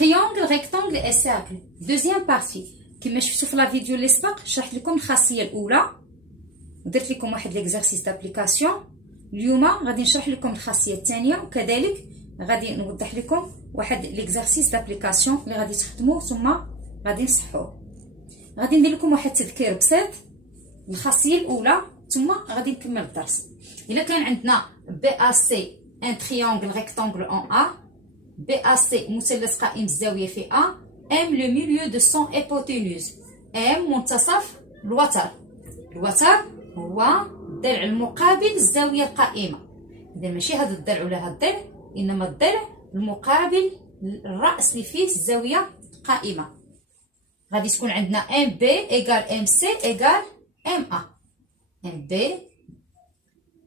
triangle, rectangle et cercle. Deuxième partie. كما شفتوا في لا فيديو اللي سبق شرحت لكم الخاصيه الاولى ودرت لكم واحد ليكزارسيس دابليكاسيون. اليوم غادي نشرح لكم الخاصيه الثانيه وكذلك غادي نوضح لكم واحد ليكزارسيس دابليكاسيون اللي غادي تخدموه ثم غادي نصحوه. غادي ندير لكم واحد تذكير بسيط الخاصيه الاولى ثم غادي نكمل الدرس. الا كان عندنا BAC ان تريانغل ريكتانغل اون A، BAC مثلث قائم الزاويه في A، M le milieu de son hypoténuse، M منتصف الوتر. الوتر هو الضلع المقابل للزاويه القائمه. اذا ماشي هذا الضلع ولا هذا الضلع، انما الضلع المقابل الراس اللي فيه الزاويه القائمه. غادي تكون عندنا MB égale MC égale MA، MB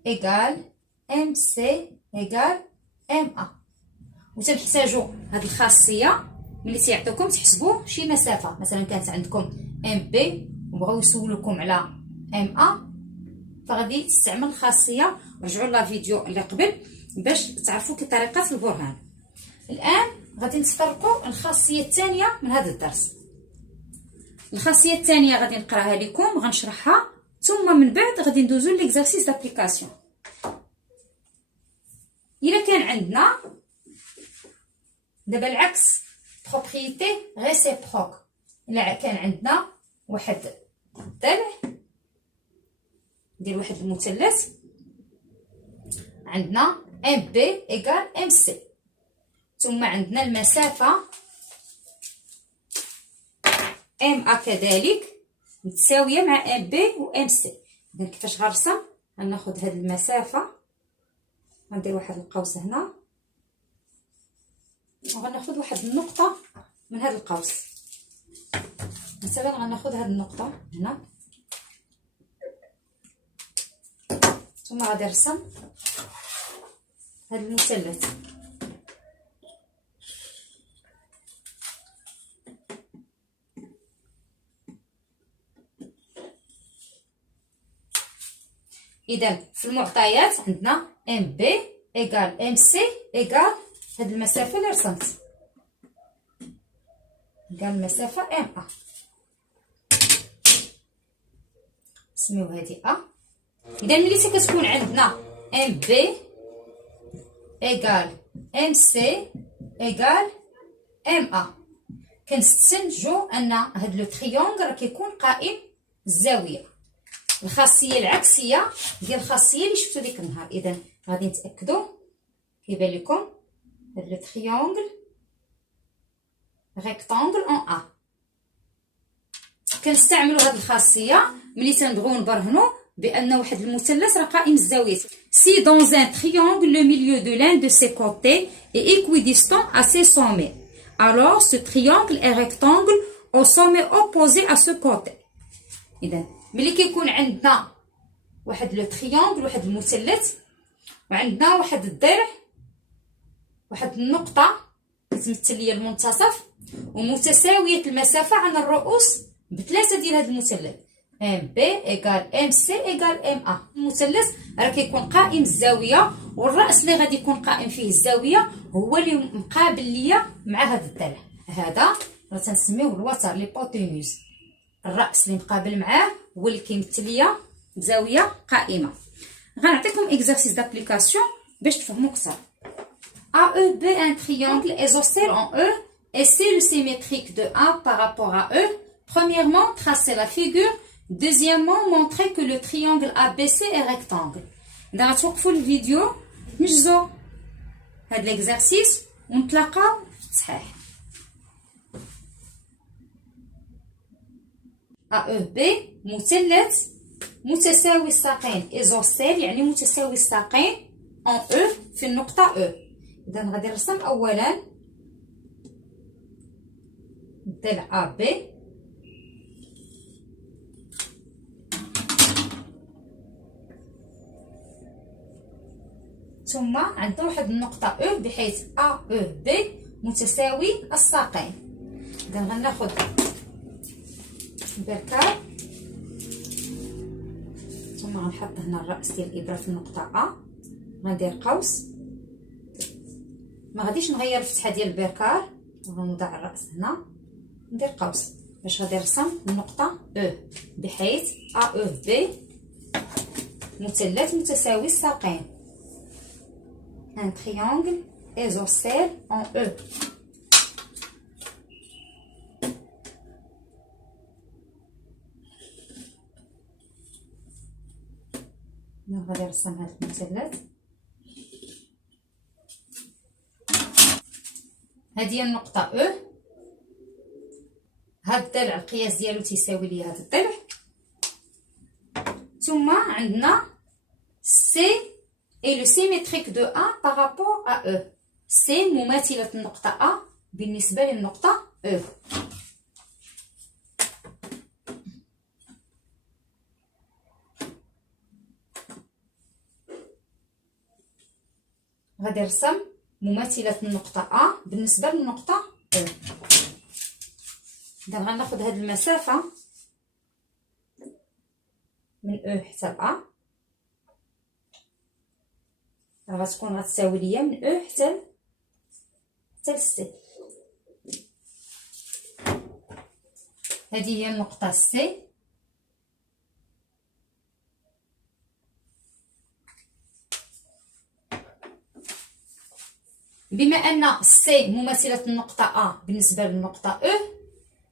égale MC égale MA. وتنحتاجوا هذه الخاصيه ملي تيعطيوكم تحسبوا شي مسافه. مثلا كانت عندكم MB وبغاو يسولوكم على MA فغادي تستعمل الخاصيه. رجعوا لا فيديو اللي قبل باش تعرفوا كي طريقه البرهان. الان غادي نتطرقوا الخاصيه الثانيه من هذا الدرس. الخاصيه الثانيه غادي نقراها لكم غنشرحها ثم من بعد غادي ندوزو ليكزارسيس دابليكاسيون. الا كان عندنا دابا العكس بروبريتي ريسيبروك، الا كان عندنا واحد الضلع ندير واحد المثلث عندنا MB égale MC، ثم عندنا المسافه MA كذلك متساويه مع MB و MC. اذا كيفاش غنرسم؟ غناخذ هذه المسافه غندير واحد القوس هنا وغناخذ واحد النقطه من هذا القوس. مثلا غناخذ هذه النقطه هنا ثم غادي نرسم هذا المثلث. اذا في المعطيات عندنا MB égale MC égale هاد المسافه اللي رسمت égale المسافه MA. نسميو هذه A. اذا ملي كتكون عندنا MB égale MC égale MA كنستنتجوا ان هاد لو تريونغل راه كيكون قائم الزاويه. الخاصيه العكسيه ديال الخاصيه اللي شفتوا ديك النهار. اذا غادي نتاكدوا كيبان لكم هاد لو تريونغل ريكتانغل اون A. كنستعملوا هاد الخاصيه ملي تنبغيو نبرهنوا بان واحد المثلث راه قائم الزاويه. Si dans un triangle le milieu de l'un de ses côtés est équidistant à ses sommets, alors ce triangle est rectangle au sommet opposé à ce côté. اذا ملي كيكون عندنا واحد لو تريانغل واحد المثلث وعندنا واحد الضلع واحد النقطه كتمثل لي المنتصف ومتساويه المسافه عن الرؤوس بثلاثه ديال هذا المثلث MB égale MC égale MA. المثلث راه كيكون قائم الزاويه والراس اللي غادي يكون قائم فيه الزاويه هو اللي مقابل ليا مع هذا الضلع. هذا راه تنسميوه الوتر ليبوتينوز. الراس اللي مقابل معاه هو اللي كيمثل ليا زاويه قائمه. غنعطيكم اكزرسيس دابليكاسيون باش تفهموا اكثر. AEB un triangle isoscèle en E et c'est le symétrique de A par rapport à E. Premièrement, tracer la figure. Deuxièmement, montrer que le triangle ABC est rectangle. إذا غتوقفوا الفيديو نجزو هاد الاكزرسيس ونتلاقاو في التصحيح. AEB مثلث متساوي الساقين isoscèle يعني متساوي الساقين en E في النقطة E. إذا غادي نرسم أولا الضلع AB ثم عندنا واحد النقطة E بحيث AEB متساوي الساقين. إذا غناخد البركار ثم غنحط هنا الرأس ديال الإبرة في النقطة A. غندير قوس، ما غاديش نغير الفتحة ديال البركار غنوضع الرأس هنا، ندير قوس باش غادي نرسم النقطة او، بحيث ا او بي مثلث متساوي الساقين. ان تريونغل ايزوسيل ان او. غادي نرسم هذا المثلث. هذه هي النقطة او. هاد الضلع القياس ديالو تيساوي لي هاد الضلع. ثم عندنا سي اي لو سيميتريك دو ا بارابور ا او. سي مماثلة النقطة ا بالنسبة للنقطة او. غادي نرسم مماثلة النقطة ا بالنسبة للنقطة او. إذا غناخد هاد المسافة من او حتى ا، غتكون غتساوي ليا من او حتى لسي. هذه هي النقطة سي. بما ان سي مماثلة النقطة ا بالنسبة للنقطة او،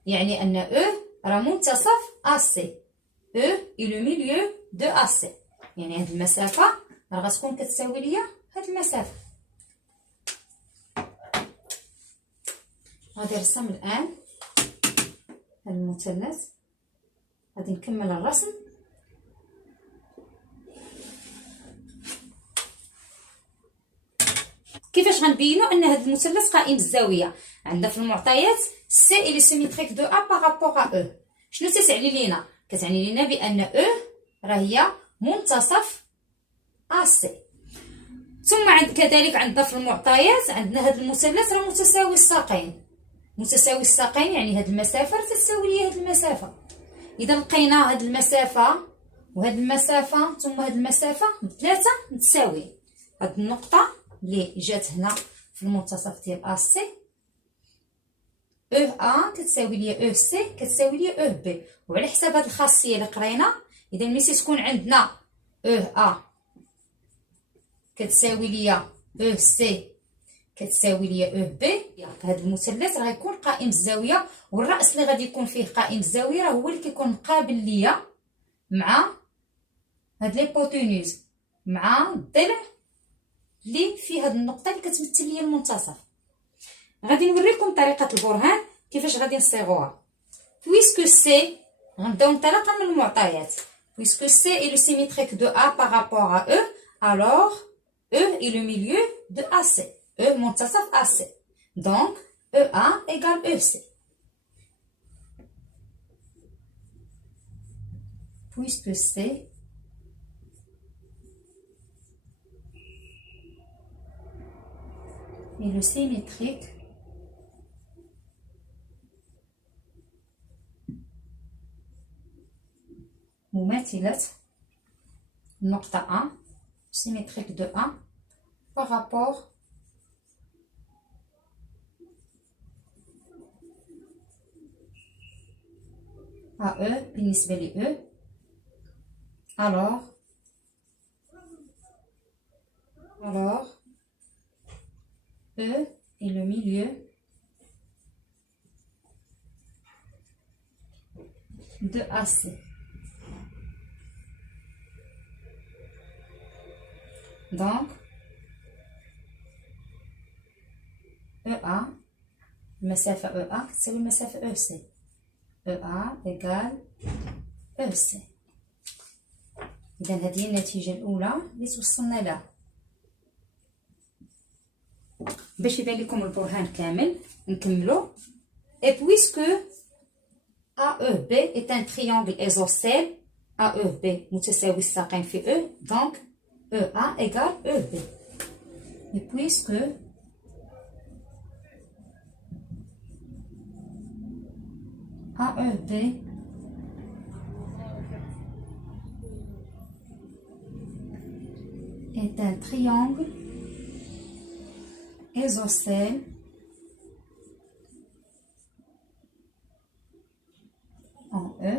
يعني ان او راه منتصف ا سي. او اي لو ميليو دو ا سي، يعني هاد المسافة راه غتكون كتساوي ليا هاد المسافة. غادي نرسم الان هاد المثلث. غادي نكمل الرسم. كيفاش غنبينو ان هاد المثلث قائم الزاويه؟ عندنا في المعطيات سي اي لو سيميتريك دو ا بارابور ا او. شنو تتعني لينا؟ كتعني لينا بان او راه هي منتصف ا سي. ثم كذلك عندنا في المعطيات عندنا هاد المثلث راه متساوي الساقين. متساوي الساقين يعني هاد المسافه راه تساوي ليا هاد المسافه. اذا لقينا هاد المسافه وهاد المسافه ثم هاد المسافه بثلاثه متساوي. هاد النقطه اللي جات هنا في المنتصف ديال ا سي، او ا كتساوي ليا او سي كتساوي ليا او بي. وعلى حساب هاد الخاصيه اللي قرينا، اذا ملي تكون عندنا او ا كتساوي ليا او سي كتساوي ليا او بي، هاد المثلث راه يكون قائم الزاويه، والراس اللي غادي يكون فيه قائم الزاويه راه هو اللي كيكون مقابل ليا مع هاد ليبوتينوز، مع الضلع اللي فيه هاد النقطه اللي كتمثل ليا المنتصف. غادي نوريكم طريقه البرهان كيفاش غادي نصيغوها. بويسكو سي غنبداو انطلاقا من المعطيات. بويسكو سي اي لو سيميتريك دو ا بارابور ا او، alors E est le milieu de AC. E منتصف AC. Donc, EA égale EC. Puisque C est le symétrique مماثلة النقطة A symétrique de A par rapport à E بالنسبة ل E, alors E est le milieu de AC. Donc, EA, المسافة EA تساوي المسافة EC. EA égale EC. إذا هذه النتيجة الأولى اللي توصلنا لها. باش يبان لكم البرهان كامل نكملو. Et puisque AEB est un triangle isocèle, AEB متساوي الساقين في E, donc EA égale EB. Et puisque AEB est un triangle isocèle, E.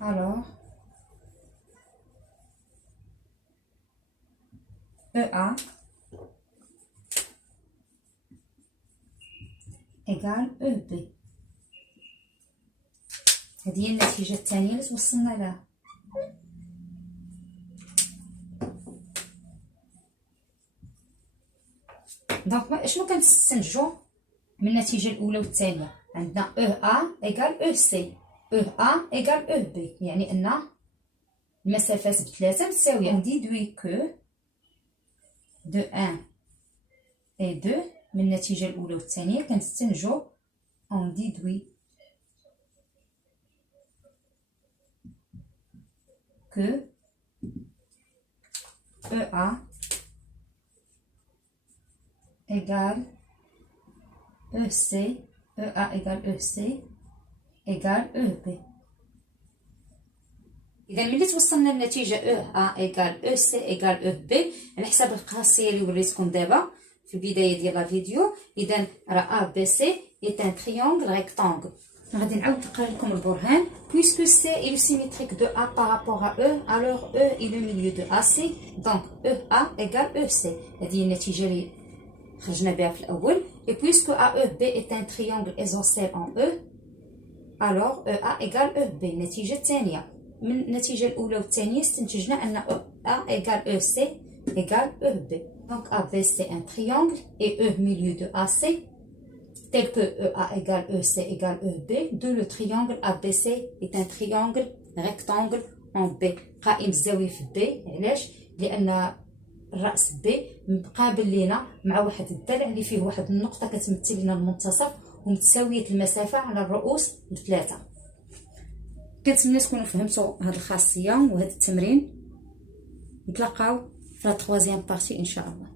Alors, EA égale EB. هذه هي النتيجة الثانية اللي توصلنا لها. دونك شنو كنستنتجو من النتيجة الأولى والثانية؟ عندنا EA égale EC، EA égale EB، يعني أن المسافات بثلاثة متساوية. On déduit que de 1 et 2 من النتيجة الأولى والثانية كنستنتجو on déduit que EA égale EC, EA égale EC égale EB. إذا ملي توصلنا للنتيجة EA égale EC égale EB على حساب الخاصية اللي وريتكم دابا في البداية ديال لا فيديو، إذا راه ABC est un triangle rectangle. غادي نعاود نقرا لكم البرهان. Puisque C est le symétrique de A par rapport à E, alors E est le milieu de AC, donc EA égale EC. هذه هي النتيجة اللي خرجنا بها في الأول. Et puisque AEB est un triangle isocèle en E, alors EA égale EB. النتيجة الثانية من النتيجة الأولى والثانية استنتجنا أن EA égale EC égale EB. Donc AB c'est un triangle et E milieu de AC, tel que EA égale EC égale EB. De le triangle ABC est un triangle rectangle en B. قائم الزاوية في B. علاش؟ لأن الرأس B مقابل لينا مع واحد الضلع اللي فيه واحد النقطة كتمثل لنا المنتصف ومتساوية المسافة على الرؤوس الثلاثة. كنتمنى تكونوا فهمتوا هاد الخاصية وهاد التمرين. نتلاقاو في لا 3 بارتي إن شاء الله.